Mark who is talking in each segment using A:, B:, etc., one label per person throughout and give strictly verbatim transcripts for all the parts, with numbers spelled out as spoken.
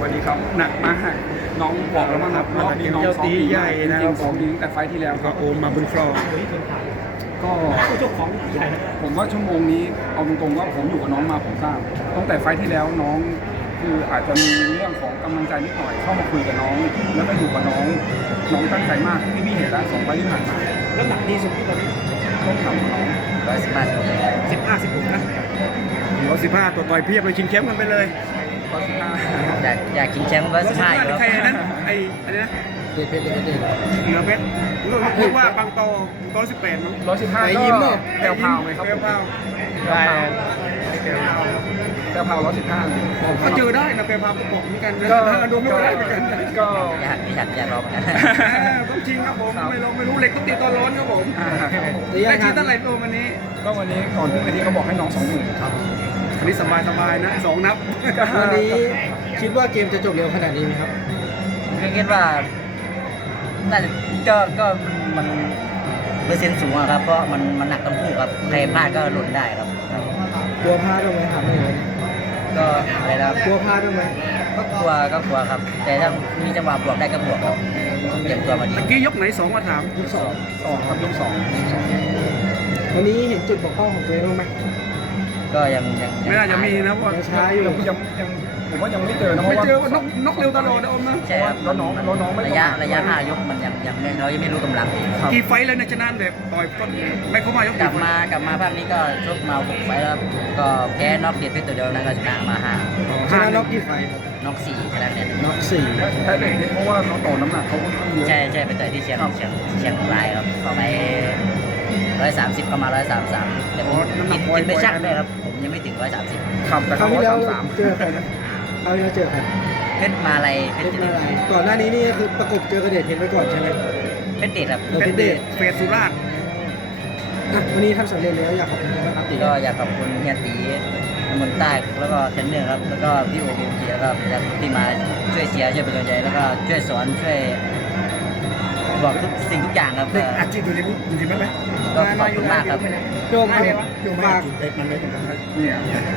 A: วันนี้ครับหนักมากน้องบอกแล้วมั้งครับรอบนี้น้องซ้อมดีใหญ่นะครับซ้อมดีแต่ไฟที่แล้วก็โอมมาบนคลองก็เจ้าของใหญ่ผมว่าชั่วโมงนี้เอาตรงๆว่าผมอยู่กับน้องมาผมทราบตั้งแต่ไฟที่แล้วน้องคืออาจจะมีเรื่องของกำลังใจนิดหน่อยเข้ามาคุยกับน้องแล้วก็อยู่กับน้องน้องตั้งใจมากที่พี่เห็นแล้วสองไฟที่ผ่านมาแล้วหนักดีสุดที่ตอนนี้ต้องทำกับน้อง
B: ร้อยสิบห้าสิบห้า
A: สิบห้าสิบหกนะร้อยสิบห้าตัวต่อยเพียบเลยชิงแชมป์กันไปเลยร้อยสิบห้า
B: อยากอยากกินแชมป์ร้อยสิบห้าอยู่แล้ว
A: ใครนั้นไอ้อะไรนะ
B: เด็ดเพชรเด็ดเพชร
A: เหนือเพชรรู้รู้ว่าบางโตร้อยสิบแปดมั้งร้อยสิบห้าก็ยิ้มเนาะแก้วพาวไหมครับแก้วพาวได้แก้วพาวแก้วพาวร้อยสิบห้าก็เจอได้นะแก้วพาวก็บอกเหมือนกันก็ดูไม่ได้เหมือนกันก็
B: อยากอยากอยากลองกัน
A: ต้องชิงครับผมไม่ลองไม่รู้เหล็กต้องตีตอนร้อนครับผมได้ชิงตั้งไหนตัววันนี้ก็วันนี้ก่อนขึ้นไปที่เขาบอกให้น้องสองหมื่นครับอันนี้สบายสบายนะสองนับ
C: วันนี้คิดว่าเกมจะจบเร็วขนาดนี้ไหมครับ
B: คิดว่าน่าจะก็ก็มันเปอร์เซ็นต์สูงครับเพราะมันมันหนักทั้งคู่ครับใครพลาดก็หล่นได้ครับ
C: กลัวพลาดด้วยไหมครับไม่เลย
B: ก็อะไรนะ
C: กลัวพลาดด้วยไหม
B: ก็กลัวก็กลัวครับแต่ถ้ามีจังหวะบวกได้ก็บวกครับเตรียมตัวมาดี
A: เมื่อกี้ยกไหนสองมาถามยกสองสองครับยกสอง
C: วันนี้เห็นจุดบกพร่องของตัวเองบ้างไหม
B: ก็ยังยัง
A: ไม่น่าจะมีนะเพราะ
C: ช้าอยู่
A: ยังยังผมว่ายังไม่เจอนะไม่เจอว่านกนกเร็วตลอดนะอมนะ
B: ใช่ครับ
A: แล้วน้องแล้วน้องไม่
B: ระยะระยะห้ายกมันยังยังเรายังไม่รู้กำลัง
A: กี่ไฟแล้วในชนะแบบต่อยต้นไม่เข้ามายก
B: กลับมากลับมาภาคนี้ก็ชกมาหกไฟแล้วก็แพ้น็อกเดียดไปตัวเดียวนั้นก็ชนะมาห้า
C: ชนะน็อกกี่ไฟ
B: น็อกสี่ชนะเนี่ย
C: น็อกสี่
A: แพ้เด็กเพราะว่าเขาต่อน้ำหนักเขาค่อนข้างเยอะ
B: ใช่ใช่ไปต่อยที่เชียงเชียงเชียงรายครับไปร้อยสามสิบเข้ามาร้อยสามสามแต่ผมกินกินไม่ชั่งเลยครับผมยังไม่ถึงร้อยสามสิบ
A: ครับแต่เขาร้อยสามสาม
C: เจอใครเขาเจอใคร
B: เพชรมาอะไร
C: เพชรมาอะไรก่อนหน้านี้นี่คือประกบเจอกระเด็ดเพชรไว้ก่อนใช่ไหม
B: เพชรเดชครับ
C: เพชรเดช
A: เฟสสุราษฎร์
C: วันนี้ทำสำเร็จแล้วอยากขอบคุณครับตี
B: ก็อยากขอบคุณเฮียตีมนใต้แล้วก็เทรนเนอร์ครับแล้วก็พี่โอบิมพีแล้วก็ที่มาช่วยเชียร์ช่วยเป็นกำลังใจแล้วก็ช่วยสอนช่วยบอกทุกสิ่งทุกอย่างครับ
A: อาชีพตัวนี้พูดจริงไหม
B: ก็ขอบคุณมากครับ
C: โยมโยมฝาก
A: มันไม่ถึงเนี่ย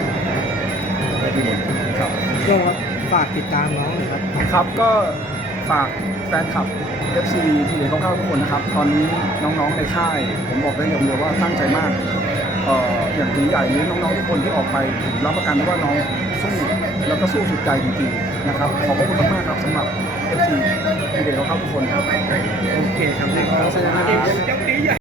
C: ครับก็ฝากติดตามน้องหน่อยครับ
A: ครับก็ฝากแฟนคลับ เอฟ ซี ที่เด็กเข้าๆทุกคนนะครับตอนนี้น้องๆในค่ายผมบอกได้อย่างเดียวว่าตั้งใจมากเอ่ออย่างตีใหญ่หรือน้องๆทุกคนที่ออกไปรับประกันว่าน้องสู้แล้วก็สู้สุดใจจริงๆนะครับขอบคุณมากๆครับสำหรับ เอฟ ซี ที่เด็กเข้าๆทุกคนครับ
C: โอเคครับขอแสดงความยินดี